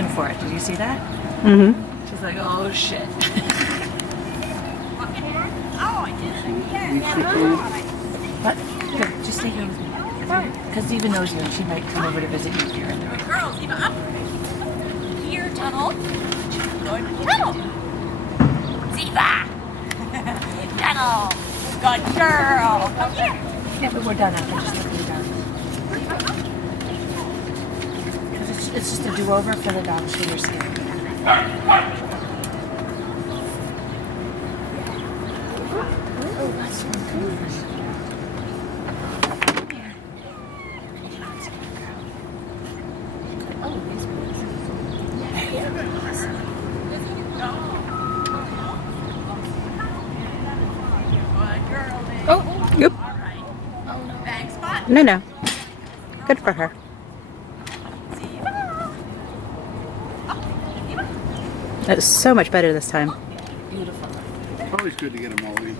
looking for it. Did you see that? Mm-hmm. She's like, oh shit. What? Here, just stay here with me. Because Ziva knows you and she might come over to visit you here and there. Girls, Ziva, up. Here, tunnel. Good. Tunnel. Ziva. Tunnel. Good girl. Come here. Yeah, but we're done after. Just look at the dogs. Because it's just a do-over for the dogs for your skin. Oh, that's so good. Oh, yep. Bang spot. No. Good for her. That was so much better this time. Beautiful. Always good to get them all in.